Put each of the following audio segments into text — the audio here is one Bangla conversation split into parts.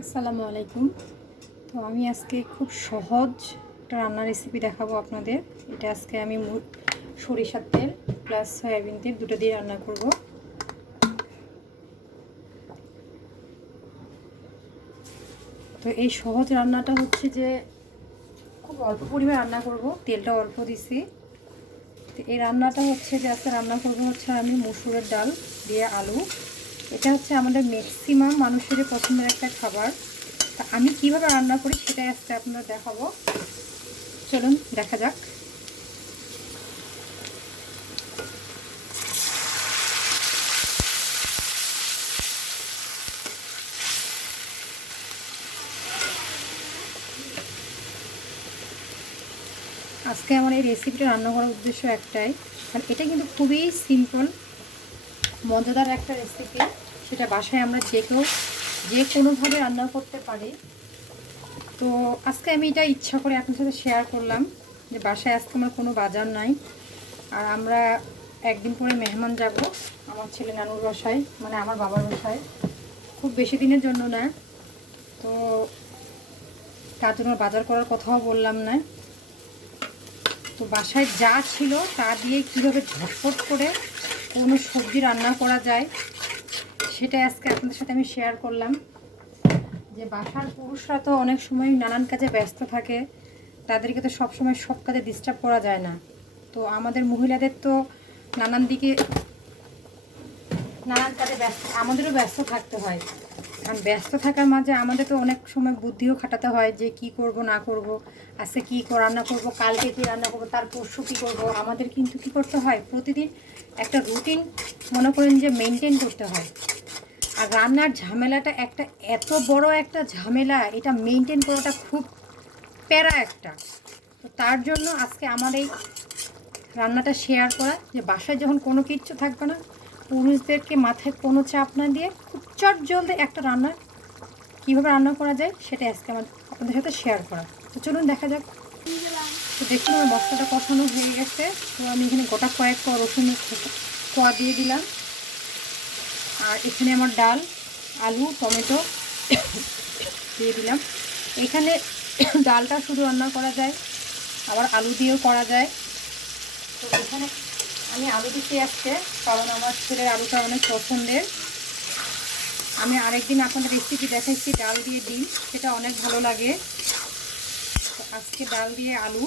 আসসালামু আলাইকুম। তো আমি আজকে খুব সহজ একটা রান্নার রেসিপি দেখাবো আপনাদের। এটা আজকে আমি সরিষার তেল প্লাস সয়াবিন তেল দুটো দিয়ে রান্না করব। তো এই সহজ রান্নাটা হচ্ছে যে খুব অল্প পরিমাণে রান্না করব, তেলটা অল্প দিছি। তো এই রান্নাটা হচ্ছে যে আজকে রান্না করব হচ্ছে আমি মসুরের ডাল দিয়ে আলু। এটা হচ্ছে আমাদের ম্যাক্সিমাম মানুষেরই পছন্দের একটা খাবার। তা আমি কিভাবে রান্না করি সেটাই আজকে আপনারা দেখাবো। চলুন দেখা যাক। আজকে আমার এই রেসিপিটা রান্না করার উদ্দেশ্য একটাই, কারণ এটা কিন্তু খুবই সিম্পল মজাদার একটা রেসিপি। সেটা বাসায় আমরা যে কোনোভাবে রান্না করতে পারি। তো আজকে আমি এটা ইচ্ছা করে আপনার সাথে শেয়ার করলাম যে বাসায় আজকে আমার কোনো বাজার নাই, আর আমরা একদিন পরে মেহমান যাব আমার ছেলে নানুর বাসায়, মানে আমার বাবার বাসায়। খুব বেশি দিনের জন্য না, তো তার জন্য বাজার করার কথাও বললাম না। তো বাসায় যা ছিল তা দিয়ে কীভাবে ঝটপট করে কোনো সবজি রান্না করা যায় সেটাই আজকে আপনাদের সাথে আমি শেয়ার করলাম। যে বাসার পুরুষরা তো অনেক সময় নানান কাজে ব্যস্ত থাকে, তাদেরকে তো সব সময় সব কাজে ডিস্টার্ব করা যায় না। তো আমাদের মহিলাদের তো নানান কাজে আমাদেরও ব্যস্ত থাকতে হয়। কারণ ব্যস্ত থাকার মাঝে আমাদের তো অনেক সময় বুদ্ধিও খাটাতে হয় যে কি করব না করব, আজকে কী রান্না করব, কালকে কী রান্না করব, তার পরশু কী করব। আমাদের কিন্তু কী করতে হয়, প্রতিদিন একটা রুটিন মনে করেন যে মেনটেন করতে হয়। আর রান্নার ঝামেলাটা এত বড় একটা ঝামেলা, এটা মেনটেন করাটা খুব প্যারা একটা। তো তার জন্য আজকে আমার এই রান্নাটা শেয়ার করা, যে বাসায় যখন কোনো কিচ্ছু থাকবে না, পুরুষদেরকে মাথায় কোনো চাপ না দিয়ে খুব চটজলদি একটা রান্না কীভাবে রান্না করা যায় সেটা আজকে আপনাদের সাথে শেয়ার করা। তো চলুন দেখা যাক। তো দেখুন আমার মশলাটা কষানো হয়ে গেছে। তো আমি এখানে গোটা কয়েক কোয়া রসুন কোয়া দিয়ে দিলাম, আর এখানে আমার ডাল, আলু, টমেটো দিয়ে দিলাম। এখানে ডালটা শুধু রান্না করা যায়, আবার আলু দিয়েও করা যায়। তো এখানে আমি আলু দিতে আসছে কারণ আমার ছেলের আলুটা অনেক পছন্দের। আমি আরেকদিন আপনাদের রেসিপি দেখাইছি ডাল দিয়ে ডিম, সেটা অনেক ভালো লাগে। তো আজকে ডাল দিয়ে আলু।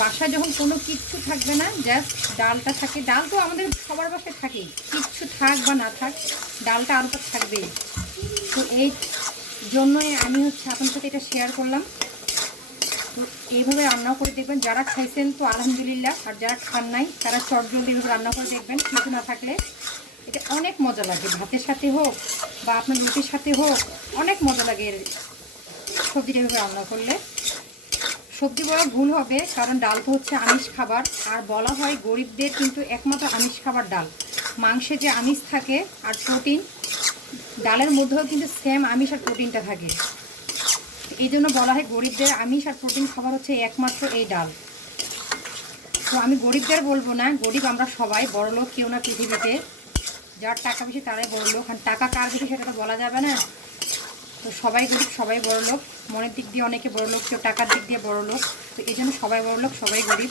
বাসায় যখন কোনো কিচ্ছু থাকবে না, জাস্ট ডালটা থাকে। ডাল তো আমাদের সবার বাসায় থাকেই, কিচ্ছু থাক বা না থাক ডালটা আলুটা থাকবেই। তো এই জন্যই আমি আপনার সাথে এটা শেয়ার করলাম। তো এইভাবে রান্না করে দেখবেন, যারা খাইছেন তো আলহামদুলিল্লাহ, আর যারা খান নাই তারা চটজলদি এইভাবে রান্না করে দেখবেন। কিছু না থাকলে এটা অনেক মজা লাগে, ভাতের সাথে হোক বা আপনার রুটির সাথে হোক, অনেক মজা লাগে এর সবজিটা এভাবে রান্না করলে। সবজি বলা ভুল হবে, কারণ ডাল তো হচ্ছে আমিষ খাবার, আর বলা হয় গরিবদের কিন্তু একমাত্র আমিষ খাবার ডাল। মাংসে যে আমিষ থাকে আর প্রোটিন, ডালের মধ্যেও কিন্তু সেম আমিষ আর প্রোটিনটা থাকে। এই জন্য বলা হয় গরিবদের আমিষ আর প্রোটিন খাবার হচ্ছে একমাত্র এই ডাল। তো আমি গরিবদের বলবো না, গরিব আমরা সবাই, বড়লোক কেউ না পৃথিবীতে। যার টাকা বেশি তারাই বড়লোক, আর টাকা কার বেশি সেটা তো বলা যাবে না। তো সবাই গরিব, সবাই বড়লোক। মনের দিক দিয়ে অনেকে বড়লোক, কেউ টাকার দিক দিয়ে বড়লোক। তো এই জন্য সবাই বড়লোক, সবাই গরিব।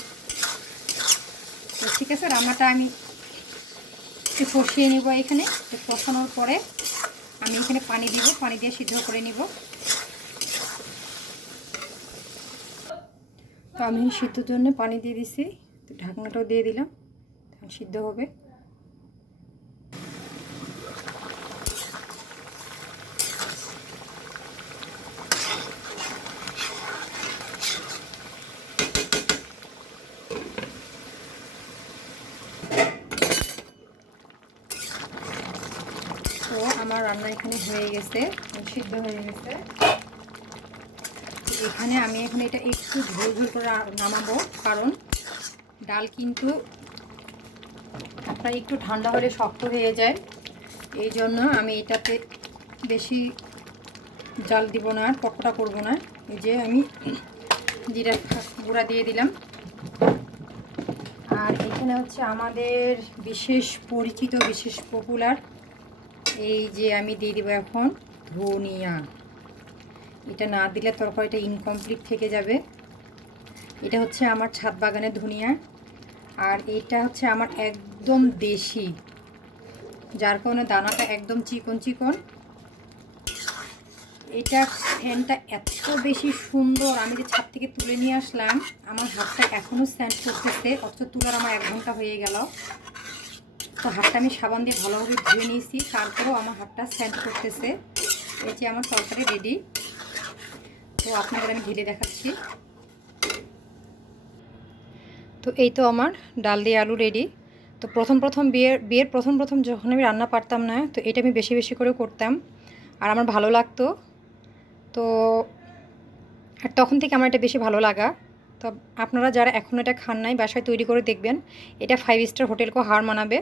তো ঠিক আছে, রান্নাটা আমি একটু কষিয়ে নিব এখানে। তো কষানোর পরে আমি এখানে পানি দিব, পানি দিয়ে সিদ্ধ করে নিব। তো আমি সিদ্ধর জন্য পানি দিয়ে দিছি, তো ঢাকনাটাও দিয়ে দিলাম, সিদ্ধ হবে। তো আমার রান্না এখানে হয়ে গেছে, সিদ্ধ হয়ে গেছে। এখানে আমি এখন এটা একটু ঝোল ঝোল করে নামাবো, কারণ ডাল কিন্তু আপনার একটু ঠান্ডা হলে শক্ত হয়ে যায়। এই জন্য আমি এটাতে বেশি জাল দিব না, আর পকোড়া করবো না। এই যে আমি জিরা গুঁড়া দিয়ে দিলাম। আর এখানে হচ্ছে আমাদের বিশেষ পরিচিত, বিশেষ পপুলার, এই যে আমি দিয়ে দিব এখন ধনিয়া। এটা না দিলে তরকারিটা ইনকমপ্লিট থেকে যাবে। এটা হচ্ছে আমার ছাদ বাগানের ধনিয়া, আর এটা হচ্ছে আমার একদম দেশি, যার কারণে দানাটা একদম চিকন চিকন। এটা ফ্যানটা এত বেশি সুন্দর, আমি যে ছাদ থেকে তুলে নিয়ে আসলাম, আমার হাতটা এখনও স্যান্ড করতেছে, অথচ তোলার আমার 1 ঘন্টা হয়ে গেল। তো হাতটা আমি সাবান দিয়ে ভালোভাবে ধুয়ে নিয়েছি, তারপরেও আমার হাতটা স্যান্ড করতেছে। এই যে আমার তরকারি রেডি। তো আপনাদের আমি ঢেলে দেখাচ্ছি। তো এই তো আমার ডাল দিয়ে আলু রেডি। তো প্রথম বিয়ের প্রথম যখন আমি রান্না পারতাম না, তো এটা আমি বেশি বেশি করে করতাম, আর আমার ভালো লাগতো। তো আর তখন থেকে আমার এটা বেশি ভালো লাগা। তো আপনারা যারা এখনও এটা খান নাই, বাসায় তৈরি করে দেখবেন, এটা 5 স্টার হোটেলকেও হার মানাবে।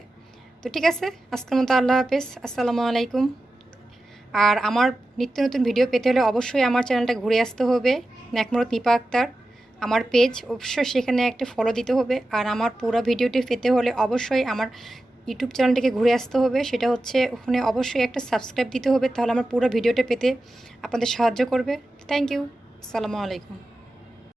তো ঠিক আছে, আজকের মতো আল্লাহ হাফেজ, আসসালামু আলাইকুম। আর আমার নিত্য নতুন ভিডিও পেতে হলে অবশ্যই আমার চ্যানেলটা ঘুরে আসতে হবে, নেকমরত নিপা আক্তার আমার পেজ, অবশ্যই সেখানে একটা ফলো দিতে হবে। আর আমার পুরো ভিডিওটি পেতে হলে অবশ্যই আমার ইউটিউব চ্যানেলটিকে ঘুরে আসতে হবে, সেটা হচ্ছে ওখানে অবশ্যই একটা সাবস্ক্রাইব দিতে হবে, তাহলে আমার পুরো ভিডিওটা পেতে আপনাদের সাহায্য করবে। থ্যাংক ইউ, আসসালামু আলাইকুম।